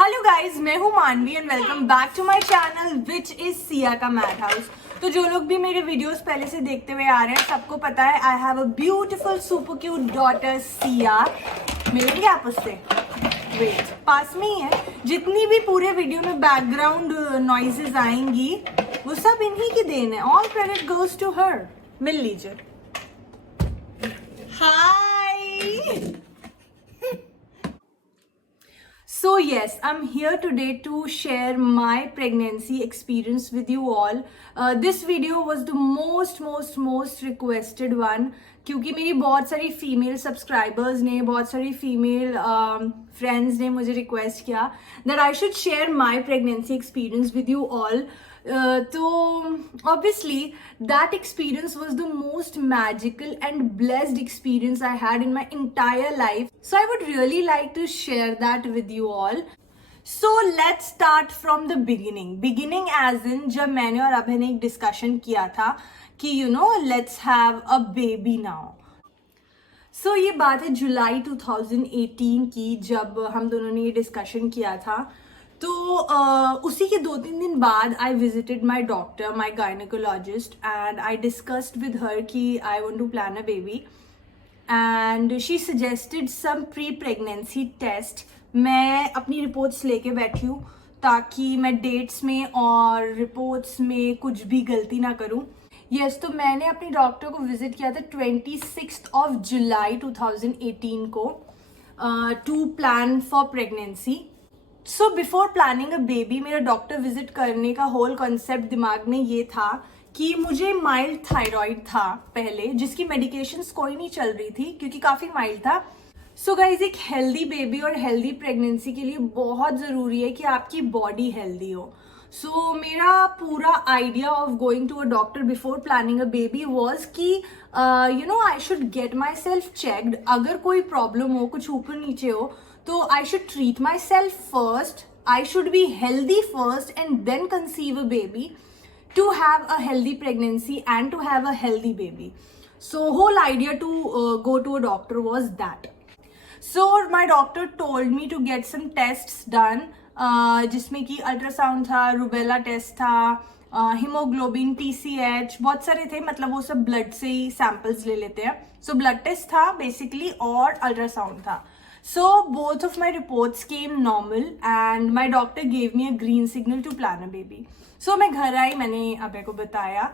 Hello guys, मैं हूं Manvi and welcome back to my channel which is Siya का mad house. तो जो लोग भी मेरे वीडियोस पहले से देखते हुए आ रहे हैं सबको पता है I have a beautiful super cute daughter Siya. मिलेंगे आप उससे? वेट, पास में ही है। जितनी भी पूरे वीडियो में बैकग्राउंड नॉइजेज आएंगी वो सब इन्हीं की देन है। All credit goes to her. मिल लीजिए। Hi. So yes, I'm here today to share my pregnancy experience with you all. This video was the most requested one क्योंकि मेरी बहुत सारी फीमेल सब्सक्राइबर्स ने, बहुत सारी फीमेल फ्रेंड्स ने मुझे रिक्वेस्ट किया that I should share my pregnancy experience with you all. तो obviously that experience was the most magical and blessed experience I had in my entire life. So I would really like to share that with you all. So let's start from the beginning. Beginning as in जब मैंने और अभय ने एक discussion किया था कि let's have a baby now. So ये बात है जुलाई 2018 की, जब हम दोनों ने ये डिस्कशन किया था। तो उसी के 2-3 दिन बाद I visited my doctor, my gynaecologist, and I discussed with her कि I want to plan a baby and she suggested some pre pregnancy test. मैं अपनी रिपोर्ट्स लेके बैठी हूँ ताकि मैं डेट्स में और रिपोर्ट्स में कुछ भी गलती ना करूँ। यस, तो मैंने अपने डॉक्टर को विजिट किया था 26 जुलाई 2018 को to plan for pregnancy. So before planning a baby मेरा डॉक्टर विजिट करने का होल कॉन्सेप्ट दिमाग में ये था कि मुझे माइल्ड थायराइड था पहले, जिसकी मेडिकेशंस कोई नहीं चल रही थी क्योंकि काफ़ी माइल्ड था। सो गाइज, एक हेल्दी बेबी और हेल्दी प्रेगनेंसी के लिए बहुत ज़रूरी है कि आपकी बॉडी हेल्दी हो। सो मेरा पूरा idea of going to a doctor before planning a baby was कि I should get myself checked. अगर कोई प्रॉब्लम हो, कुछ ऊपर नीचे हो, तो I should treat myself first, I should be healthy first and then conceive a baby to have a healthy pregnancy and to have a healthy baby. So whole idea to go to a doctor was that. So my doctor told me to get some tests done, जिसमें कि ultrasound था, rubella test था, haemoglobin, PCH, बहुत सारे थे। मतलब वो सब ब्लड से ही सैंपल्स ले लेते हैं। सो ब्लड टेस्ट था बेसिकली और अल्ट्रासाउंड था। So both of my reports came normal and my doctor gave me a green signal to plan a baby. So मैं घर आई, मैंने अभय को बताया।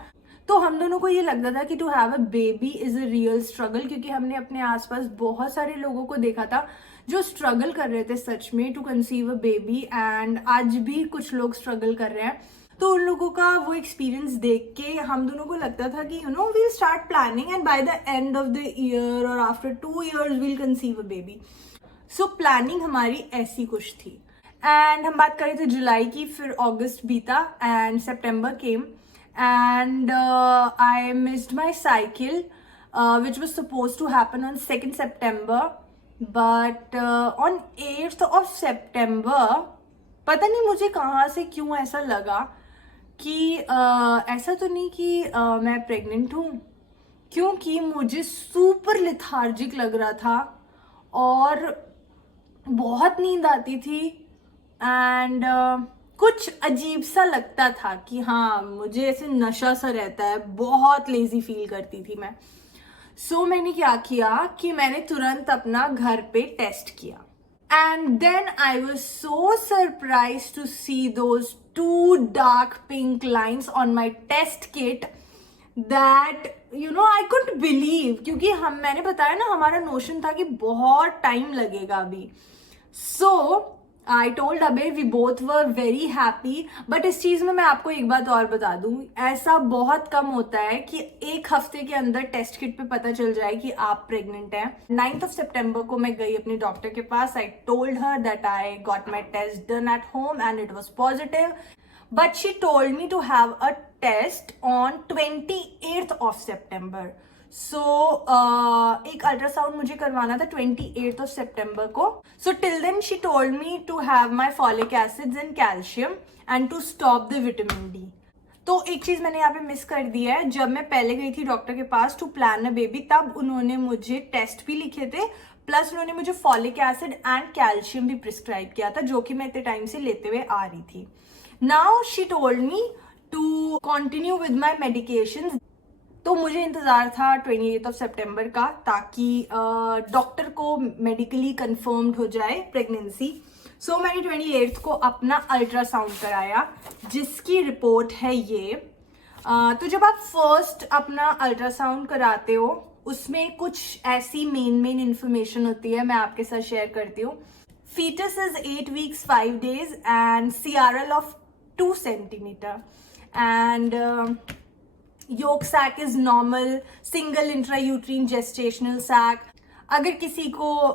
तो हम दोनों को ये लगता था कि to have a baby is a real struggle, क्योंकि हमने अपने आसपास बहुत सारे लोगों को देखा था जो स्ट्रगल कर रहे थे सच में to conceive a baby, and आज भी कुछ लोग स्ट्रगल कर रहे हैं। तो उन लोगों का वो एक्सपीरियंस देख के हम दोनों को लगता था कि we'll start planning and by the end of the year और after 2 years we'll conceive a baby. So planning हमारी ऐसी कुछ थी। एंड हम बात करें तो जुलाई की, फिर अगस्त बीता and September came and I missed my cycle which was suppose to happen on 2 September, but on 8 September पता नहीं मुझे कहाँ से क्यों ऐसा लगा कि ऐसा तो नहीं कि मैं प्रेग्नेंट हूँ, क्योंकि मुझे सुपर लेथार्जिक लग रहा था और बहुत नींद आती थी एंड कुछ अजीब सा लगता था कि हाँ मुझे ऐसे नशा सा रहता है, बहुत लेजी फील करती थी मैं। सो मैंने क्या किया कि मैंने तुरंत अपना घर पे टेस्ट किया and then I was so surprised to see those 2 dark pink lines on my test kit that I couldn't believe, क्योंकि मैंने बताया ना, हमारा नोशन था कि बहुत टाइम लगेगा अभी। So I told अबे, we both were very happy, but इस चीज में मैं आपको एक बात और बता दूं, ऐसा बहुत कम होता है कि 1 हफ्ते के अंदर टेस्ट किट पे पता चल जाए कि आप प्रेग्नेंट हैं। 9 September को मैं गई अपने डॉक्टर के पास। I told her that I got my test done at home and it was positive, but she told me to have a test on 28 September. सो एक अल्ट्रासाउंड मुझे करवाना था 28 September को। So till then she told me to have my folic acids and calcium and to stop the vitamin D. तो एक चीज मैंने यहाँ पे मिस कर दी है, जब मैं पहले गई थी डॉक्टर के पास टू प्लान अ बेबी, तब उन्होंने मुझे टेस्ट भी लिखे थे प्लस उन्होंने मुझे फॉलिक एसिड एंड कैल्शियम भी प्रिस्क्राइब किया था, जो कि मैं इतने टाइम से लेते हुए आ रही थी. Now she told me to continue with my medication. तो मुझे इंतज़ार था 28 सितंबर का, ताकि डॉक्टर को मेडिकली कंफर्म्ड हो जाए प्रेगनेंसी. सो मैंने 28 को अपना अल्ट्रासाउंड कराया, जिसकी रिपोर्ट है ये. तो जब आप फर्स्ट अपना अल्ट्रासाउंड कराते हो, उसमें कुछ ऐसी मेन इंफॉर्मेशन होती है, मैं आपके साथ शेयर करती हूँ. fetus is 8 weeks 5 days and CRL of 2 centimeter and yolk sac is normal, single intrauterine gestational sac. अगर किसी को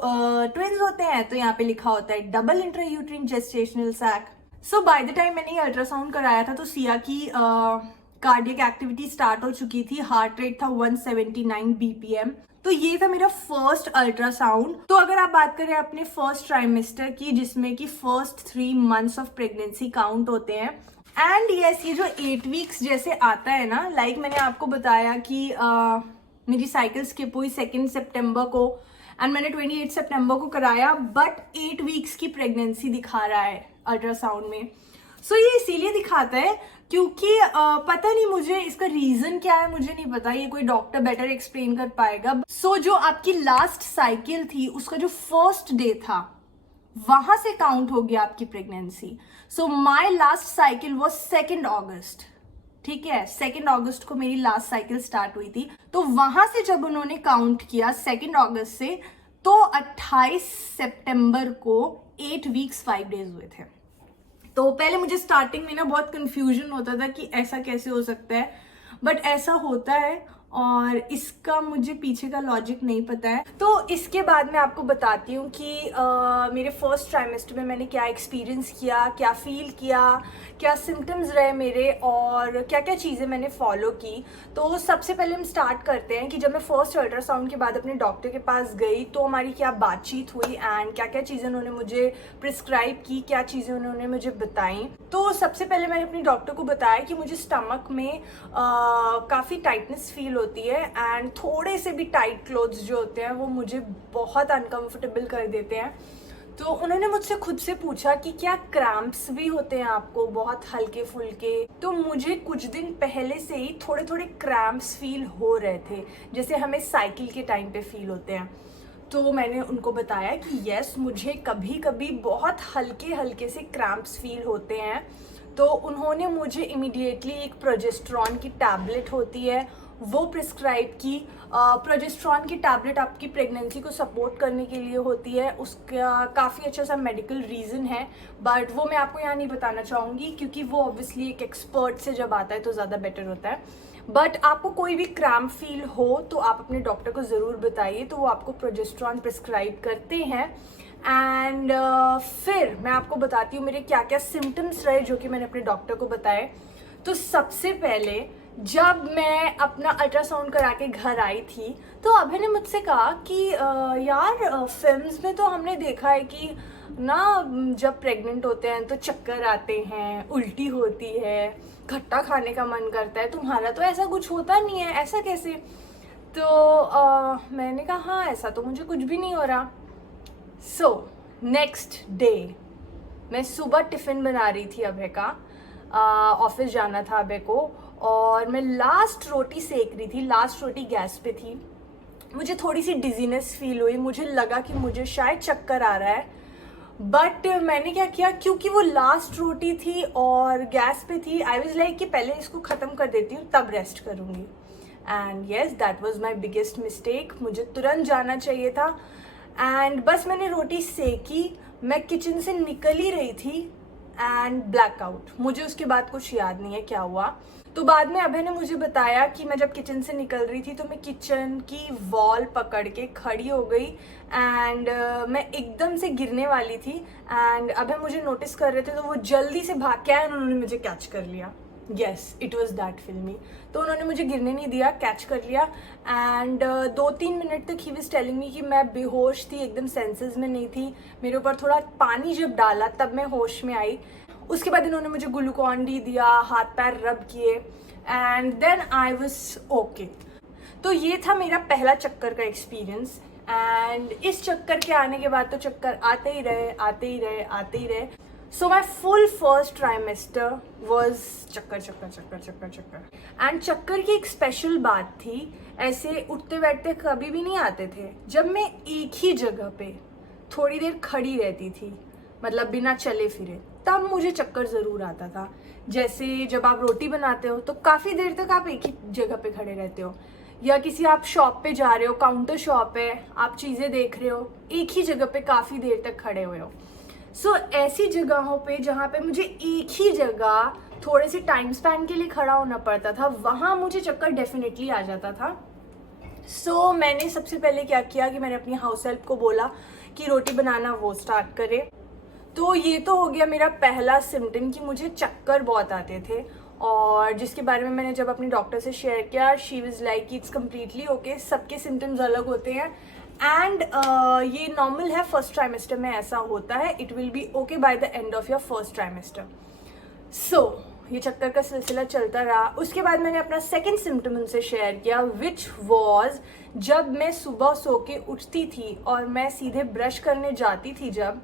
ट्विंस होते हैं तो यहाँ पे लिखा होता है double intrauterine gestational sac. So by the time मैंने ये अल्ट्रासाउंड कराया था तो सिया की कार्डियक एक्टिविटी स्टार्ट हो चुकी थी. हार्ट रेट था 179 BPM. तो ये था मेरा फर्स्ट अल्ट्रासाउंड. तो अगर आप बात करें अपने फर्स्ट ट्राइमेस्टर की, जिसमें कि first 3 months of pregnancy count होते हैं. एंड यस, ये जो 8 weeks जैसे आता है ना, लाइक मैंने आपको बताया कि मेरी साइकिल स्किप हुई 2 सितंबर को एंड मैंने 28 सितंबर को कराया, बट 8 weeks की प्रेगनेंसी दिखा रहा है अल्ट्रासाउंड में. सो ये इसीलिए दिखाता है क्योंकि पता नहीं मुझे इसका रीजन क्या है, मुझे नहीं पता, ये कोई डॉक्टर बेटर एक्सप्लेन कर पाएगा. सो जो आपकी लास्ट साइकिल थी, उसका जो फर्स्ट डे था, वहां से काउंट हो गया आपकी pregnancy. So my last cycle was 2 अगस्त. ठीक है, 2 अगस्त को मेरी लास्ट साइकिल स्टार्ट हुई थी. तो वहां से जब उन्होंने काउंट किया 2 अगस्त से, तो 28 सितंबर को 8 weeks 5 days हुए थे. तो पहले मुझे स्टार्टिंग में ना बहुत कंफ्यूजन होता था कि ऐसा कैसे हो सकता है, बट ऐसा होता है और इसका मुझे पीछे का लॉजिक नहीं पता है. तो इसके बाद मैं आपको बताती हूँ कि मेरे फर्स्ट ट्राइमेस्टर में मैंने क्या एक्सपीरियंस किया, क्या फील किया, क्या सिम्टम्स रहे मेरे और क्या क्या चीज़ें मैंने फॉलो की. तो सबसे पहले हम स्टार्ट करते हैं कि जब मैं फर्स्ट अल्ट्रासाउंड के बाद अपने डॉक्टर के पास गई तो हमारी क्या बातचीत हुई एंड क्या क्या चीज़ें उन्होंने मुझे प्रिस्क्राइब की, क्या चीज़ें उन्होंने मुझे बताई. तो सबसे पहले मैंने अपने डॉक्टर को बताया कि मुझे स्टमक में काफ़ी टाइटनेस फील होती है एंड थोड़े से भी टाइट क्लोथ्स जो होते हैं वो मुझे बहुत अनकंफर्टेबल कर देते हैं. तो उन्होंने मुझसे खुद से पूछा कि क्या क्रैम्प्स भी होते हैं आपको, बहुत हल्के फुल्के. तो मुझे कुछ दिन पहले से ही थोड़े थोड़े क्रैम्प्स फील हो रहे थे, जैसे हमें साइकिल के टाइम पे फील होते हैं. तो मैंने उनको बताया कि यस, मुझे कभी कभी बहुत हल्के हल्के से क्रैम्प्स फील होते हैं. तो उन्होंने मुझे इमीडिएटली एक प्रोजेस्टेरॉन की टैबलेट होती है वो प्रिस्क्राइब की. प्रोजेस्टेरॉन की टैबलेट आपकी प्रेगनेंसी को सपोर्ट करने के लिए होती है, उसका काफ़ी अच्छा सा मेडिकल रीज़न है, बट वो मैं आपको यहाँ नहीं बताना चाहूँगी क्योंकि वो ऑब्वियसली एक एक्सपर्ट से जब आता है तो ज़्यादा बेटर होता है. बट आपको कोई भी क्रैम्प फील हो तो आप अपने डॉक्टर को ज़रूर बताइए, तो वो आपको प्रोजेस्टेरॉन प्रिस्क्राइब करते हैं. एंड फिर मैं आपको बताती हूँ मेरे क्या क्या सिम्टम्स रहे जो कि मैंने अपने डॉक्टर को बताए. तो सबसे पहले जब मैं अपना अल्ट्रासाउंड करा के घर आई थी तो अभय ने मुझसे कहा कि यार फिल्म्स में तो हमने देखा है कि ना जब प्रेग्नेंट होते हैं तो चक्कर आते हैं, उल्टी होती है, खट्टा खाने का मन करता है, तुम्हारा तो ऐसा कुछ होता नहीं है, ऐसा कैसे. तो मैंने कहा हाँ, ऐसा तो मुझे कुछ भी नहीं हो रहा. सो नेक्स्ट डे मैं सुबह टिफ़िन बना रही थी अभय का, ऑफिस जाना था अभय को, और मैं लास्ट रोटी सेक रही थी. लास्ट रोटी गैस पे थी. मुझे थोड़ी सी डिजीनेस फील हुई, मुझे लगा कि मुझे शायद चक्कर आ रहा है, बट मैंने क्या किया, क्योंकि वो लास्ट रोटी थी और गैस पे थी, आई वाज लाइक कि पहले इसको ख़त्म कर देती हूँ तब रेस्ट करूँगी. And yes, that was my biggest mistake. मुझे तुरंत जाना चाहिए था. एंड बस मैंने रोटी सेकी, मैं किचन से निकल ही रही थी एंड ब्लैकआउट. मुझे उसके बाद कुछ याद नहीं है क्या हुआ. तो बाद में अभय ने मुझे बताया कि मैं जब किचन से निकल रही थी तो मैं किचन की वॉल पकड़ के खड़ी हो गई एंड मैं एकदम से गिरने वाली थी. एंड अभय मुझे नोटिस कर रहे थे तो वो जल्दी से भाग के आए, उन्होंने मुझे कैच कर लिया. येस, इट वॉज दैट फिल्मी. तो उन्होंने मुझे गिरने नहीं दिया, कैच कर लिया. एंड 2-3 मिनट तक ही वाज टेलिंग मी कि मैं बेहोश थी, एकदम सेंसेस में नहीं थी. मेरे ऊपर थोड़ा पानी जब डाला तब मैं होश में आई. उसके बाद इन्होंने मुझे ग्लूकॉन डी दिया, हाथ पैर रब किए and then I was okay. तो ये था मेरा पहला चक्कर का एक्सपीरियंस. एंड इस चक्कर के आने के बाद तो चक्कर आते ही रहे. So my full first trimester was चक्कर चक्कर चक्कर चक्कर चक्कर. एंड चक्कर की एक स्पेशल बात थी, ऐसे उठते बैठते कभी भी नहीं आते थे. जब मैं एक ही जगह पे थोड़ी देर खड़ी रहती थी, मतलब बिना चले फिरे, तब मुझे चक्कर ज़रूर आता था. जैसे जब आप रोटी बनाते हो तो काफ़ी देर तक आप एक ही जगह पे खड़े रहते हो, या किसी आप शॉप पे जा रहे हो, काउंटर शॉप है, आप चीज़ें देख रहे हो, एक ही जगह पे काफ़ी देर तक खड़े हुए हो. सो ऐसी जगहों पे जहाँ पे मुझे एक ही जगह थोड़े से टाइम स्पैन के लिए खड़ा होना पड़ता था, वहाँ मुझे चक्कर डेफिनेटली आ जाता था. सो मैंने सबसे पहले क्या किया कि मैंने अपनी हाउस हेल्प को बोला कि रोटी बनाना वो स्टार्ट करे. तो ये तो हो गया मेरा पहला सिम्टम कि मुझे चक्कर बहुत आते थे, और जिसके बारे में मैंने जब अपनी डॉक्टर से शेयर किया, she was like it's completely okay, सबके सिम्टम्स अलग होते हैं एंड ये नॉर्मल है, फर्स्ट ट्राइमेस्टर में ऐसा होता है, it will be okay by the end of your first trimester. So ये चक्कर का सिलसिला चलता रहा. उसके बाद मैंने अपना सेकेंड सिम्टम उनसे शेयर किया, विच वॉज जब मैं सुबह सो के उठती थी और मैं सीधे ब्रश करने जाती थी जब,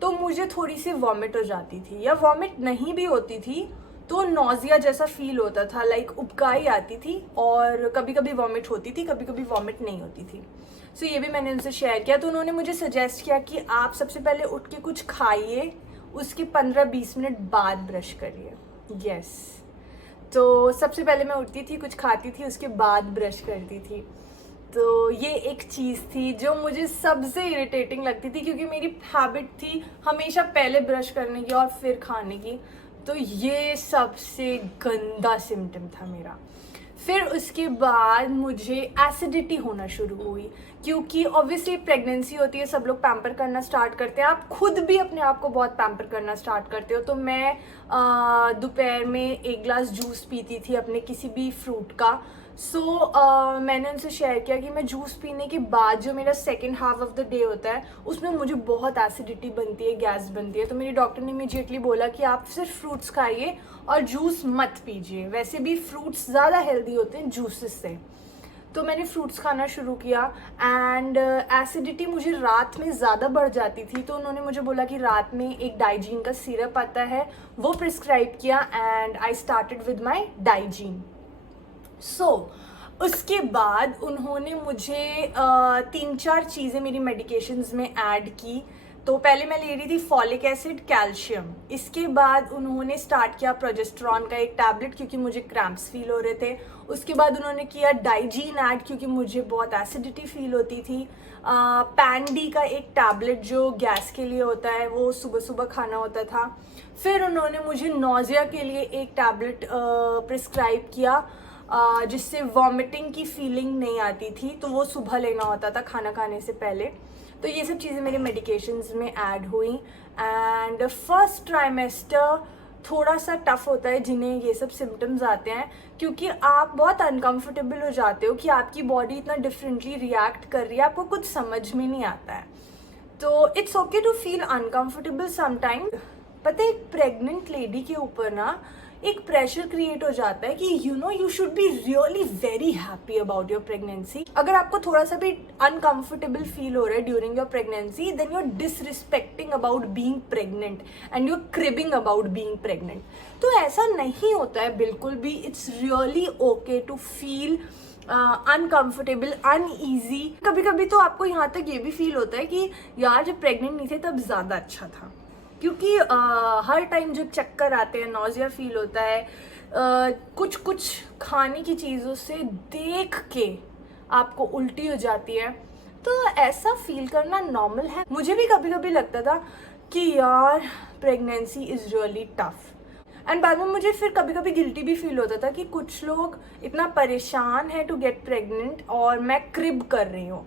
तो मुझे थोड़ी सी वॉमिट हो जाती थी, या वॉमिट नहीं भी होती थी तो नॉजिया जैसा फील होता था, लाइक उबकाई आती थी, और कभी कभी वॉमिट होती थी, कभी कभी वॉमिट नहीं होती थी. सो ये भी मैंने उनसे शेयर किया. तो उन्होंने मुझे सजेस्ट किया कि आप सबसे पहले उठ के कुछ खाइए, उसके 15-20 मिनट बाद ब्रश करिए. यस, तो सबसे पहले मैं उठती थी, कुछ खाती थी, उसके बाद ब्रश करती थी. तो ये एक चीज़ थी जो मुझे सबसे इरिटेटिंग लगती थी, क्योंकि मेरी हैबिट थी हमेशा पहले ब्रश करने की और फिर खाने की. तो ये सबसे गंदा सिम्टम था मेरा. फिर उसके बाद मुझे एसिडिटी होना शुरू हुई, क्योंकि ऑब्वियसली प्रेगनेंसी होती है, सब लोग पैम्पर करना स्टार्ट करते हैं, आप खुद भी अपने आप को बहुत पैम्पर करना स्टार्ट करते हो. तो मैं दोपहर में 1 ग्लास जूस पीती थी अपने किसी भी फ्रूट का. सो मैंने उनसे शेयर किया कि मैं जूस पीने के बाद जो मेरा second half of the day होता है, उसमें मुझे बहुत एसिडिटी बनती है, गैस बनती है. तो मेरी डॉक्टर ने इमीडिएटली बोला कि आप सिर्फ फ्रूट्स खाइए और जूस मत पीजिए, वैसे भी फ्रूट्स ज़्यादा हेल्दी होते हैं जूसेस से. तो मैंने फ्रूट्स खाना शुरू किया एंड एसिडिटी मुझे रात में ज़्यादा बढ़ जाती थी. तो उन्होंने मुझे बोला कि रात में एक डाइजीन का सिरप आता है, वो प्रिस्क्राइब किया and I started with my Digene. So उसके बाद उन्होंने मुझे 3-4 चीज़ें मेरी मेडिकेशंस में ऐड की. तो पहले मैं ले रही थी फॉलिक एसिड, कैल्शियम. इसके बाद उन्होंने स्टार्ट किया प्रोजेस्टेरॉन का एक टैबलेट, क्योंकि मुझे क्रैम्प्स फील हो रहे थे. उसके बाद उन्होंने किया डाइजीन ऐड, क्योंकि मुझे बहुत एसिडिटी फील होती थी. पैंडी का एक टैबलेट जो गैस के लिए होता है, वो सुबह सुबह खाना होता था. फिर उन्होंने मुझे नोज़िया के लिए एक टैबलेट प्रिस्क्राइब किया, जिससे वॉमिटिंग की फीलिंग नहीं आती थी, तो वो सुबह लेना होता था खाना खाने से पहले. तो ये सब चीज़ें मेरे मेडिकेशंस में ऐड हुई. एंड फर्स्ट ट्राइमेस्टर थोड़ा सा टफ होता है जिन्हें ये सब सिम्टम्स आते हैं, क्योंकि आप बहुत अनकंफर्टेबल हो जाते हो कि आपकी बॉडी इतना डिफरेंटली रिएक्ट कर रही है, आपको कुछ समझ में नहीं आता है. तो it's okay to feel uncomfortable sometime. पता है, एक प्रेग्नेंट लेडी के ऊपर ना एक प्रेशर क्रिएट हो जाता है कि you should be really very happy about your pregnancy. अगर आपको थोड़ा सा भी अनकंफर्टेबल फील हो रहा है during your pregnancy, then you are disrespecting about being pregnant and you are cribbing about being pregnant. तो ऐसा नहीं होता है बिल्कुल भी. It's really okay to feel uncomfortable, uneasy. कभी कभी तो आपको यहाँ तक ये भी फील होता है कि यार जब प्रेग्नेंट नहीं थे तब ज़्यादा अच्छा था, क्योंकि हर टाइम जब चक्कर आते हैं, नॉजिया फील होता है, कुछ कुछ खाने की चीज़ों से देख के आपको उल्टी हो जाती है. तो ऐसा फील करना नॉर्मल है. मुझे भी कभी कभी लगता था कि यार pregnancy is really tough. And बाद में मुझे फिर कभी कभी गिल्टी भी फील होता था कि कुछ लोग इतना परेशान है टू गेट प्रेग्नेंट और मैं क्रिब कर रही हूँ.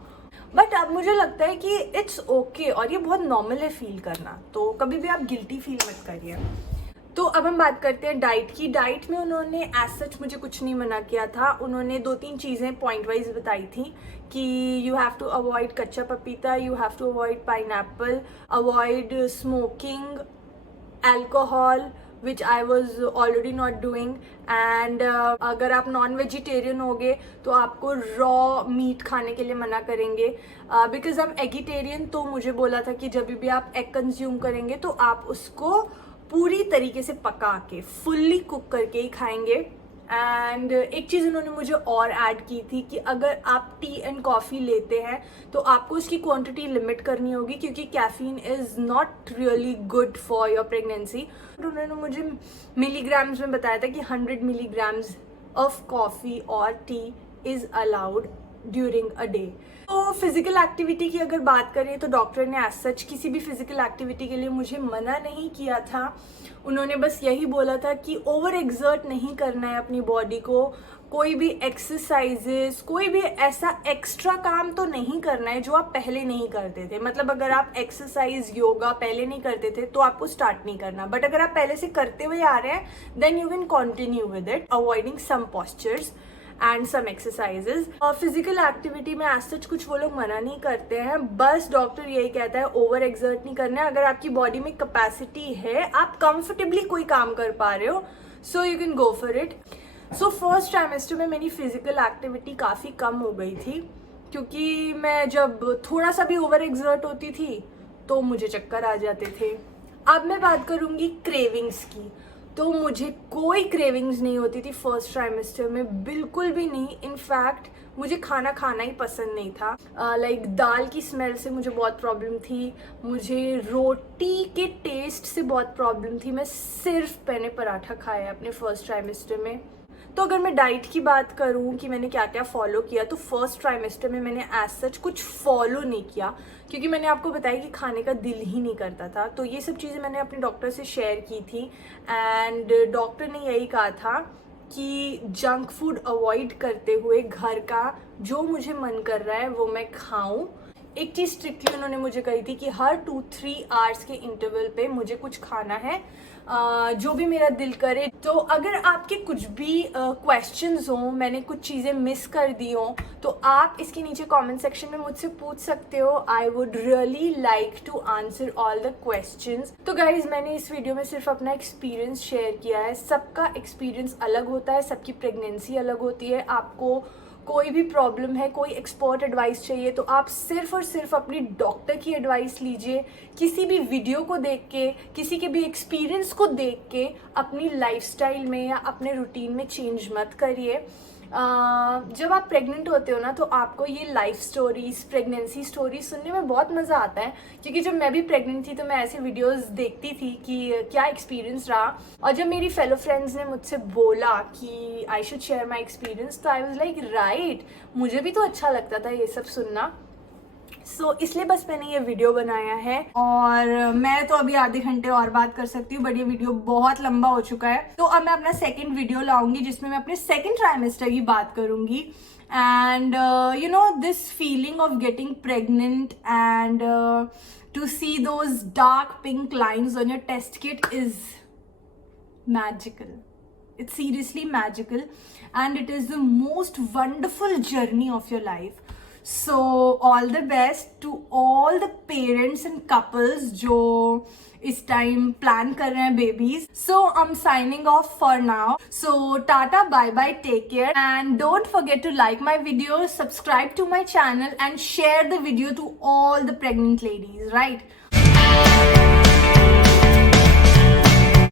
बट अब मुझे लगता है कि इट्स ओके और ये बहुत नॉर्मल है फील करना. तो कभी भी आप गिल्टी फील मत करिए. तो अब हम बात करते हैं डाइट की. डाइट में उन्होंने एज सच मुझे कुछ नहीं मना किया था. उन्होंने 2-3 चीज़ें पॉइंट वाइज बताई थी कि यू हैव टू अवॉइड कच्चा पपीता, you have to avoid pineapple, avoid smoking, alcohol, which I was already not doing. And अगर आप नॉन वेजिटेरियन होगे तो आपको रॉ मीट खाने के लिए मना करेंगे, बिकॉज आई एम एगिटेरियन। तो मुझे बोला था कि जब भी आप एग कंज्यूम करेंगे तो आप उसको पूरी तरीके से पका के फुल्ली कुक करके ही खाएंगे। एंड एक चीज़ उन्होंने मुझे और ऐड की थी कि अगर आप टी एंड कॉफ़ी लेते हैं तो आपको उसकी क्वांटिटी लिमिट करनी होगी, क्योंकि caffeine is not really good for your pregnancy. उन्होंने मुझे मिलीग्राम्स में बताया था कि 100 मिलीग्राम्स ऑफ कॉफ़ी और T is allowed during a day. तो फिजिकल एक्टिविटी की अगर बात करें तो डॉक्टर ने एज सच किसी भी फिजिकल एक्टिविटी के लिए मुझे मना नहीं किया था। उन्होंने बस यही बोला था कि ओवर एक्सर्ट नहीं करना है अपनी बॉडी को, कोई भी एक्सरसाइजेस, कोई भी ऐसा एक्स्ट्रा काम तो नहीं करना है जो आप पहले नहीं करते थे। मतलब अगर आप एक्सरसाइज योगा पहले नहीं करते थे तो आपको स्टार्ट नहीं करना, बट अगर आप पहले से करते हुए आ रहे हैं then you can continue with it, avoiding some postures and some exercises. Physical activity में एज सच कुछ वो लोग मना नहीं करते हैं, बस डॉक्टर यही कहता है ओवर एक्सर्ट नहीं करना है। अगर आपकी बॉडी में कैपेसिटी है, आप कंफर्टेबली कोई काम कर पा रहे हो, so you can go for it. So first trimester में मेरी फिजिकल एक्टिविटी काफ़ी कम हो गई थी, क्योंकि मैं जब थोड़ा सा भी ओवर एक्सर्ट होती थी तो मुझे चक्कर आ जाते थे। अब मैं बात करूँगी क्रेविंग्स की। तो मुझे कोई क्रेविंग्स नहीं होती थी फर्स्ट ट्राइमेस्टर में, बिल्कुल भी नहीं। इनफैक्ट मुझे खाना खाना ही पसंद नहीं था। लाइक दाल की स्मेल से मुझे बहुत प्रॉब्लम थी, मुझे रोटी के टेस्ट से बहुत प्रॉब्लम थी। मैं सिर्फ पेने पराठा खाया अपने फर्स्ट ट्राइमेस्टर में। तो अगर मैं डाइट की बात करूं कि मैंने क्या क्या फॉलो किया, तो फर्स्ट ट्राइमेस्टर में मैंने एज सच कुछ फॉलो नहीं किया, क्योंकि मैंने आपको बताया कि खाने का दिल ही नहीं करता था। तो ये सब चीज़ें मैंने अपने डॉक्टर से शेयर की थी एंड डॉक्टर ने यही कहा था कि जंक फूड अवॉइड करते हुए घर का जो मुझे मन कर रहा है वो मैं खाऊं। एक चीज़ स्ट्रिक्टली उन्होंने मुझे कही थी कि हर 2-3 आवर्स के इंटरवल पे मुझे कुछ खाना है, जो भी मेरा दिल करे। तो अगर आपके कुछ भी क्वेश्चंस हों, मैंने कुछ चीज़ें मिस कर दी हों, तो आप इसके नीचे कमेंट सेक्शन में मुझसे पूछ सकते हो। I would really like to answer all the questions. तो गाइज, मैंने इस वीडियो में सिर्फ अपना एक्सपीरियंस शेयर किया है। सबका एक्सपीरियंस अलग होता है, सबकी प्रेगनेंसी अलग होती है। आपको कोई भी प्रॉब्लम है, कोई एक्सपर्ट एडवाइस चाहिए, तो आप सिर्फ और सिर्फ अपनी डॉक्टर की एडवाइस लीजिए। किसी भी वीडियो को देख के, किसी के भी एक्सपीरियंस को देख के अपनी लाइफस्टाइल में या अपने रूटीन में चेंज मत करिए। जब आप प्रेग्नेंट होते हो ना, तो आपको ये लाइफ स्टोरीज, प्रेगनेंसी स्टोरी सुनने में बहुत मज़ा आता है, क्योंकि जब मैं भी प्रेग्नेंट थी तो मैं ऐसे वीडियोस देखती थी कि क्या एक्सपीरियंस रहा। और जब मेरी फेलो फ्रेंड्स ने मुझसे बोला कि I should share my experience, तो आई वाज लाइक राइट, मुझे भी तो अच्छा लगता था ये सब सुनना। सो इसलिए बस मैंने ये वीडियो बनाया है। और मैं तो अभी आधे घंटे और बात कर सकती हूँ, बट ये वीडियो बहुत लंबा हो चुका है। तो अब मैं अपना सेकंड वीडियो लाऊंगी जिसमें मैं अपने सेकंड ट्राइमेस्टर की बात करूंगी। And you know, this feeling of getting pregnant and to see those dark pink lines on your test kit is magical. It's seriously magical and it is the most wonderful journey of your life. So all the best to all the parents and couples जो इस time plan कर रहे हैं babies. So I'm signing off for now. So tata, bye bye, take care and don't forget to like my videos, subscribe to my channel and share the video to all the pregnant ladies, right?